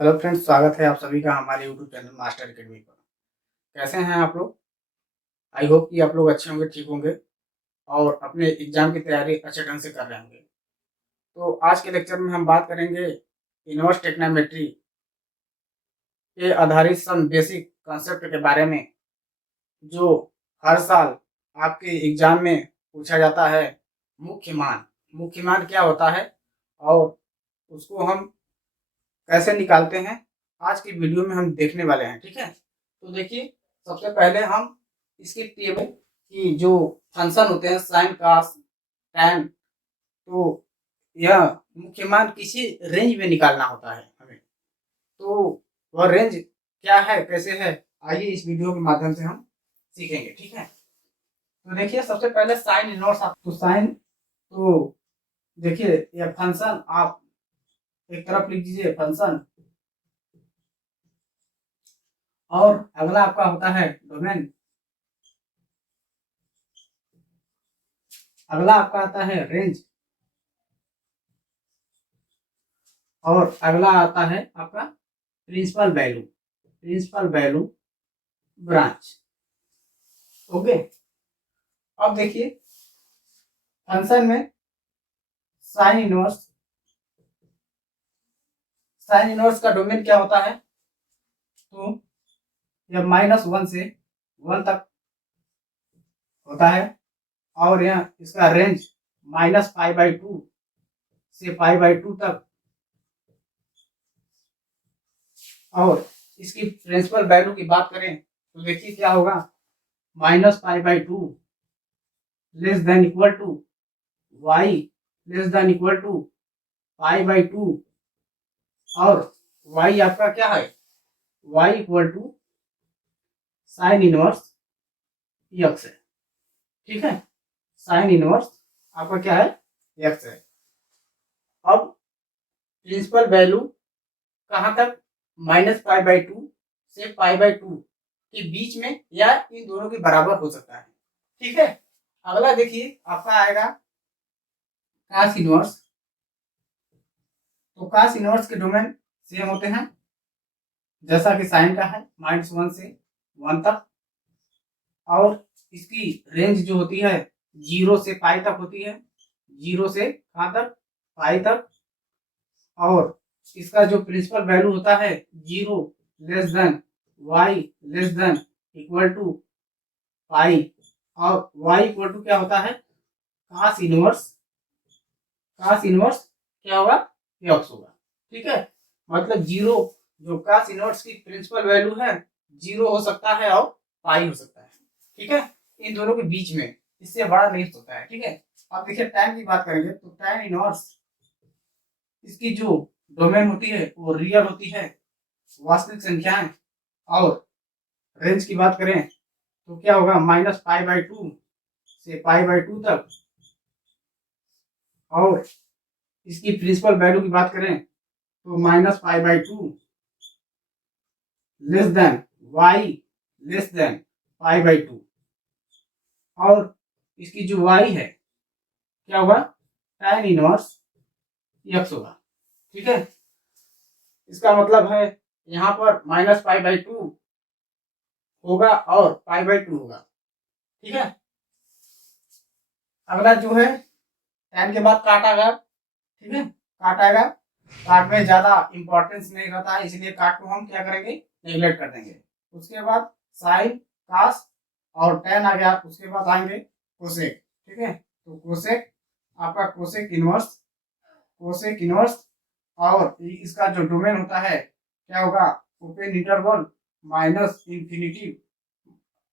Hello friends, स्वागत है आप सभी का हमारे यूट्यूब चैनल मास्टर एकेडमी पर। कैसे हैं आप लोग? आई होप कि आप लोग अच्छे होंगे, ठीक होंगे और अपने एग्जाम की तैयारी अच्छे ढंग से कर रहे होंगे। तो आज के लेक्चर में हम बात करेंगे इनवर्स ट्रिग्नोमेट्री के आधारित सम बेसिक कॉन्सेप्ट के बारे में, जो हर साल आपके एग्जाम में पूछा जाता है। मुख्य मान क्या होता है और उसको हम कैसे निकालते हैं, आज की वीडियो में हम देखने वाले हैं। ठीक है, तो देखिए, सबसे पहले हम इसकी टेबल की जो फंक्शन होते हैं साइन कॉस टैन, तो यह मुख्य मान किसी रेंज में निकालना होता है हमें। तो वह रेंज क्या है, कैसे है, आइए इस वीडियो के माध्यम से हम सीखेंगे। ठीक है, तो देखिए, सबसे पहले साइन इनवर्स। तो साइन, तो देखिए, यह फंक्शन आप एक तरफ लिख दीजिए फंक्शन, और अगला आपका होता है डोमेन। अगला आपका आता है रेंज, और अगला आता है आपका प्रिंसिपल वैल्यू ब्रांच। ओके, अब देखिए फंक्शन में साइन इनवर्स का डोमेन क्या होता है, तो यह -1 से 1 तक होता है, और यह इसका रेंज -π/2 से π/2 तक, और इसकी प्रिंसिपल वैल्यू की बात करें तो देखिए क्या होगा, -π/2 less than equal to y less than equal to π/2, और y आपका क्या है, y equal to sine inverse x है। ठीक है, साइन इनवर्स आपका क्या है, x है। अब प्रिंसिपल वैल्यू कहाँ तक, -π/2 से π/2 के बीच में या इन दोनों के बराबर हो सकता है। ठीक है, अगला देखिए आपका आएगा कास इनवर्स। तो कास इनवर्स के डोमेन सेम होते हैं जैसा कि साइन का है, -1 से 1 तक, और इसकी रेंज जो होती है 0 से पाई तक होती है, 0 से कहाँ तक, पाई तक, और इसका जो प्रिंसिपल वैल्यू होता है 0 less than y less than equal to pi, और y इक्वल टू क्या होता है, कास इनवर्स क्या होगा, x होगा। ठीक है, मतलब 0, जो कास इनवर्स की प्रिंसिपल वैल्यू है 0 हो सकता है और पाई हो सकता है। ठीक है, इन दोनों के बीच में, इससे बड़ा नहीं होता है। ठीक है, अब देखिए टैन की बात करेंगे तो टैन इनवर्स, इसकी जो डोमेन होती है वो रियल होती है, वास्तविक संख्याएं, और रेंज की बात करें तो क्या होगा, -π/2 से π/2 तक, और इसकी प्रिंसिपल वैल्यू की बात करें तो -π/2 less than y less than π/2, और इसकी जो y है क्या होगा, tan इनवर्स x होगा। ठीक है, इसका मतलब है यहाँ पर -π/2 होगा और π/2 होगा। ठीक है, अगला जो है tan के बाद काट आएगा। ठीक है, काट आएगा, काट में ज्यादा इंपॉर्टेंस नहीं रहता है, इसलिए काट को हम क्या करेंगे, नेग्लेक्ट कर देंगे। उसके बाद साइन कास और tan आ गया, उसके बाद आएंगे कोसेक। ठीक है, तो कोसेक आपका कोसेक इनवर्स, और इसका जो डोमेन होता है क्या होगा, ओपन इंटरवल -∞,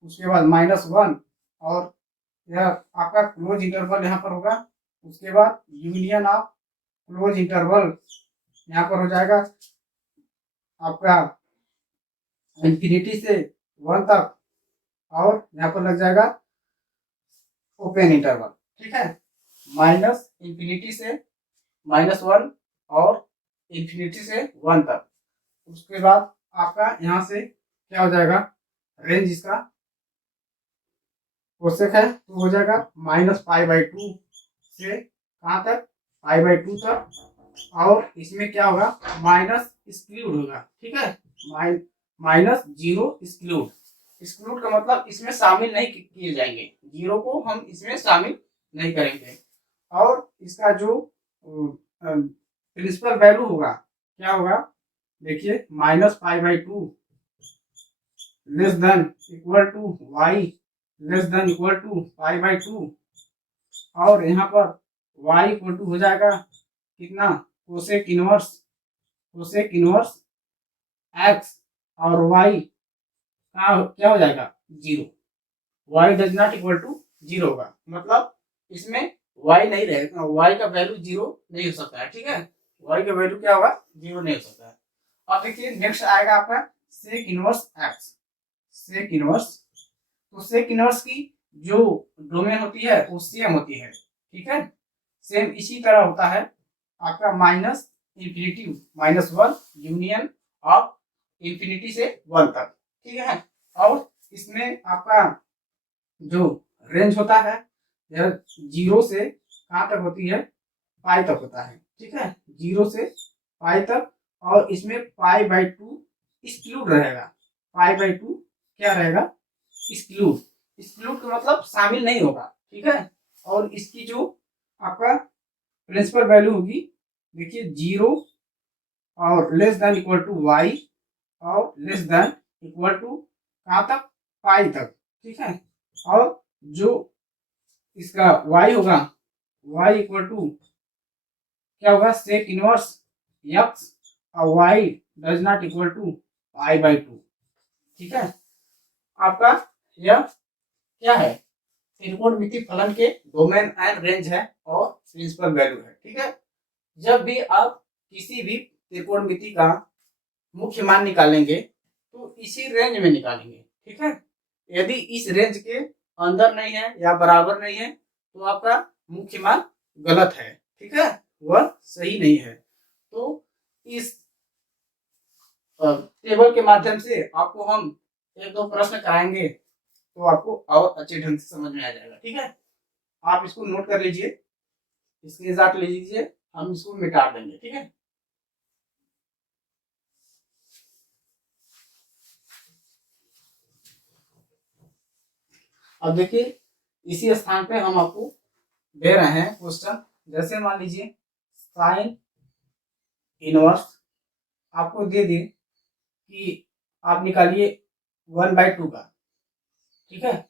उसके बाद -1, और यह आपका क्लोज इंटरवल यहाँ पर होगा। उसके बाद यूनियन ऑफ क्लोज इंटरवल यहाँ पर हो जाएगा आपका इंफिनिटी से 1 तक, और यहाँ पर लग जाएगा ओपन इंटरवल। ठीक है, -∞ से -1 और इंफिनिटी से 1 तक। उसके बाद आपका यहाँ से क्या हो जाएगा, रेंज इसका कोसेक है तो हो जाएगा -π/2 से कहाँ तक, π/2 तक, और इसमें क्या होगा, माइनस एक्सक्लूड होगा, ठीक है, माइनस जीरो एक्सक्लूड। एक्सक्लूड का मतलब इसमें शामिल नहीं किए जाएंगे, जीरो को हम इसमें शामिल नहीं करेंगे। और इसका जो प्रिंसिपल वैल्यू होगा क्या होगा, देखिए minus pi by two less than equal to y less than equal to pi by two. और यहाँ पर y इक्वल टू हो जाएगा कितना, कोसेक इनवर्स x, और y का क्या हो जाएगा, zero. y does not equal to zero होगा, मतलब इसमें y नहीं रहेगा, y का वैल्यू जीरो नहीं हो सकता है, ठीक है, y का वैल्यू क्या होगा, जीरो नहीं हो सकता है। अब देखिए नेक्स्ट आएगा आपका sec inverse x। Sec inverse, तो सेक इनवर्स की जो डोमेन होती है वो सेम होती है, ठीक है, सेम इसी तरह होता है आपका minus infinity minus one union of infinity से वन तक, ठीक है। और इसमें आपका जो रेंज होता है यह जीरो से कहाँ तक होती है, पाई तक होता है, ठीक है, जीरो से पाई तक। और इसमें पाई बाई टू एक्सक्लूड रहेगा, पाई बाई टू क्या रहेगा, एक्सक्लूड। एक्सक्लूड का मतलब शामिल नहीं होगा, ठीक है। और इसकी जो आपका प्रिंसिपल वैल्यू होगी, देखिए जीरो और less than equal to y और लेस देन इक्वल टू कहाँ तक, पाई तक, ठीक है। और जो इसका y होगा, y इक्वल टू क्या होगा, सेक इनवर्स x, और y does not equal to pi by two, ठीक है। आपका यह क्या है, त्रिकोणमिति फलन के डोमेन एंड रेंज है और प्रिंसिपल वैल्यू है, ठीक है। जब भी आप किसी भी त्रिकोणमिति का मुख्य मान निकालेंगे तो इसी रेंज में निकालेंगे, ठीक है। यदि इस रेंज के अंदर नहीं है या बराबर नहीं है तो आपका मुख्य मान गलत है, ठीक है, वह सही नहीं है। तो इस टेबल के माध्यम से आपको हम एक दो प्रश्न कराएंगे तो आपको और अच्छे ढंग से समझ में आ जाएगा, ठीक है। आप इसको नोट कर लीजिए, स्क्रीनशॉट ले लीजिए, हम इसको मिटा देंगे, ठीक है। अब देखिए इसी स्थान पे हम आपको दे रहे हैं क्वेश्चन, जैसे मान लीजिए साइन इनवर्स आपको दे दे कि आप निकालिए वन बाई टू का, ठीक है,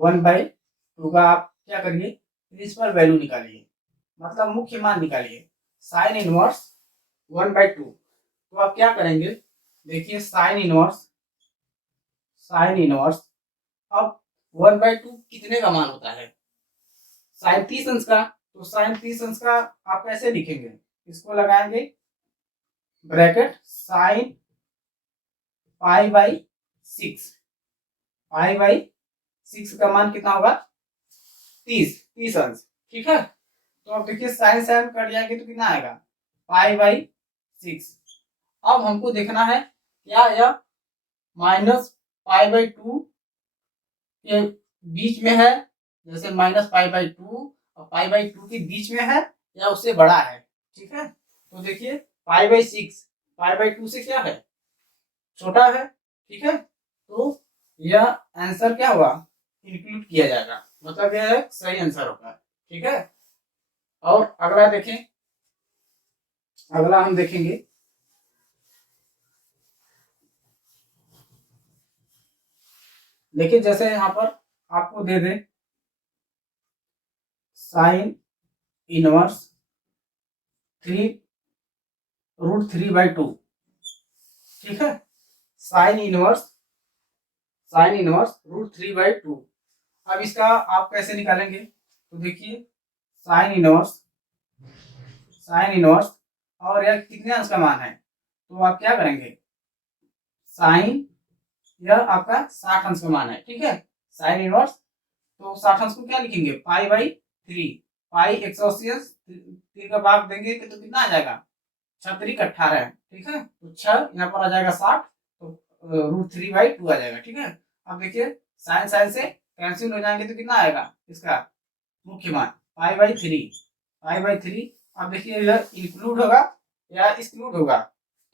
वन बाई टू का आप क्या करिए, प्रिंसिपल वैल्यू निकालिए, मतलब मुख्य मान निकालिए, sine inverse one by two. तो आप क्या करेंगे, देखिए साइन इनवर्स अब वन बाई टू कितने का मान होता है, साइन 30 अंश का। तो साइन 30 अंश का आप कैसे लिखेंगे, इसको लगाएंगे bracket sine pi by six, pi by six का मान कितना होगा, 30 अंश, ठीक है। तो अब देखिए साइन साइन कट जाएंगे तो कितना आएगा, पाई बाई सिक्स। अब हमको देखना है क्या यह माइनस पाई बाई टू के बीच में है, जैसे माइनस पाई बाई टू और पाई बाई टू के बीच में है या उससे बड़ा है, ठीक है। तो देखिए pi by six pi by to से क्या है, छोटा है, ठीक है। तो यह आंसर क्या हुआ, इंक्लूड किया जाएगा, मतलब यह सही आंसर होगा, ठीक है। और अगला देखें, अगला हम देखेंगे देखिए जैसे यहाँ पर आपको दे दे sine inverse three root three by two, ठीक है, sine inverse root three by two. अब इसका आप कैसे निकालेंगे, तो देखिए साइन इनवर्स और यह कितने अंश का मान है, तो आप क्या करेंगे, साइन यह आपका 60 अंश का मान है, ठीक है, साइन इनवर्स। तो 60 अंश को क्या लिखेंगे, पाई बाई थ्री, पाई 180 अंश, थ्री का भाग देंगे तो कितना आ जाएगा, 6×3 = 18, ठीक है। तो 6 यहाँ पर आ जाएगा 60, तो रूट थ्री बाई टू आ जाएगा, ठीक है। अब देखिए साइन साइन से कैंसिल हो जाएंगे तो कितना आएगा इसका मुख्य मान, पाई बाई थ्री। अब देखिए यह इंक्लूड होगा या एक्सक्लूड होगा,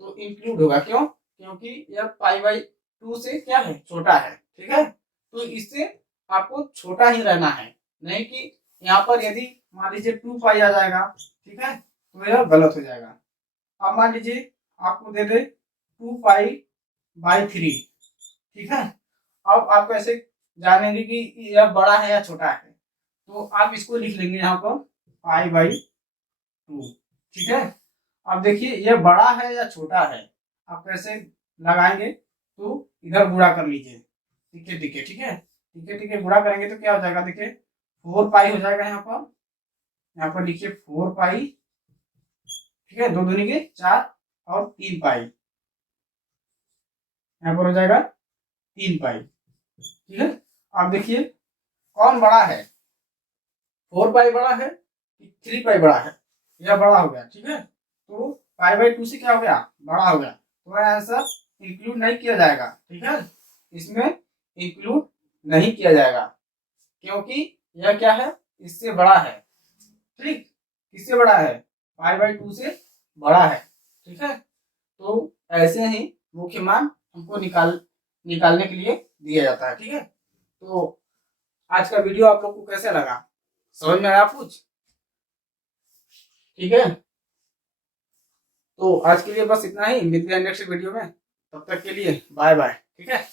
तो इंक्लूड होगा। क्यों? क्योंकि यह पाई बाई 2 से क्या है, छोटा है। ठीक है, तो इससे आपको छोटा ही रहना है, नहीं कि यहाँ पर यदि मान लीजिए 2 पाई आ जाएगा, ठीक है, तो यह गलत हो जाएगा। अब मान लीजिए आपको दे दे 2 पाई बाई 3, ठीक है, अब आप कैसे जानेंगे कि यह बड़ा है या छोटा है? तो आप इसको लिख लेंगे यहाँ पर पाई बाई 2, ठीक है। अब देखिए यह बड़ा है या छोटा है, आप कैसे लगाएंगे? तो इधर गुणा कर लीजिए, ठीक है, ठीक है, ठीक है, गुणा करेंगे तो क्या हो जाएगा? देखिए 4 पाई हो जाएगा यहाँ पर लिखिए 4 पाई, ठीक है, 2 दूनी के 4 और 3 पाई, यहाँ पर हो जाएगा 3 पाई, ठीक है। अब देखिए कौन बड़ा है, 4 पाई बड़ा है कि 3 पाई बड़ा है? यह बड़ा हो गया, ठीक है, तो पाई बाई 2 से क्या हो गया, बड़ा हो गया, तो आंसर इंक्लूड नहीं किया जाएगा, ठीक है, इसमें इंक्लूड नहीं किया जाएगा, क्योंकि यह क्या है, इससे बड़ा है। ठीक, किससे बड़ा है? पाई बाई 2 से बड़ा है, ठीक है। तो ऐसे ही मुख्य मान हमको निकालने के लिए दिया जाता है, ठीक है। तो आज का वीडियो आप लोग को कैसे लगा, समझ में आया कुछ? ठीक है, तो आज के लिए बस इतना ही, मिलते हैं नेक्स्ट वीडियो में, तब तक के लिए बाय बाय, ठीक है।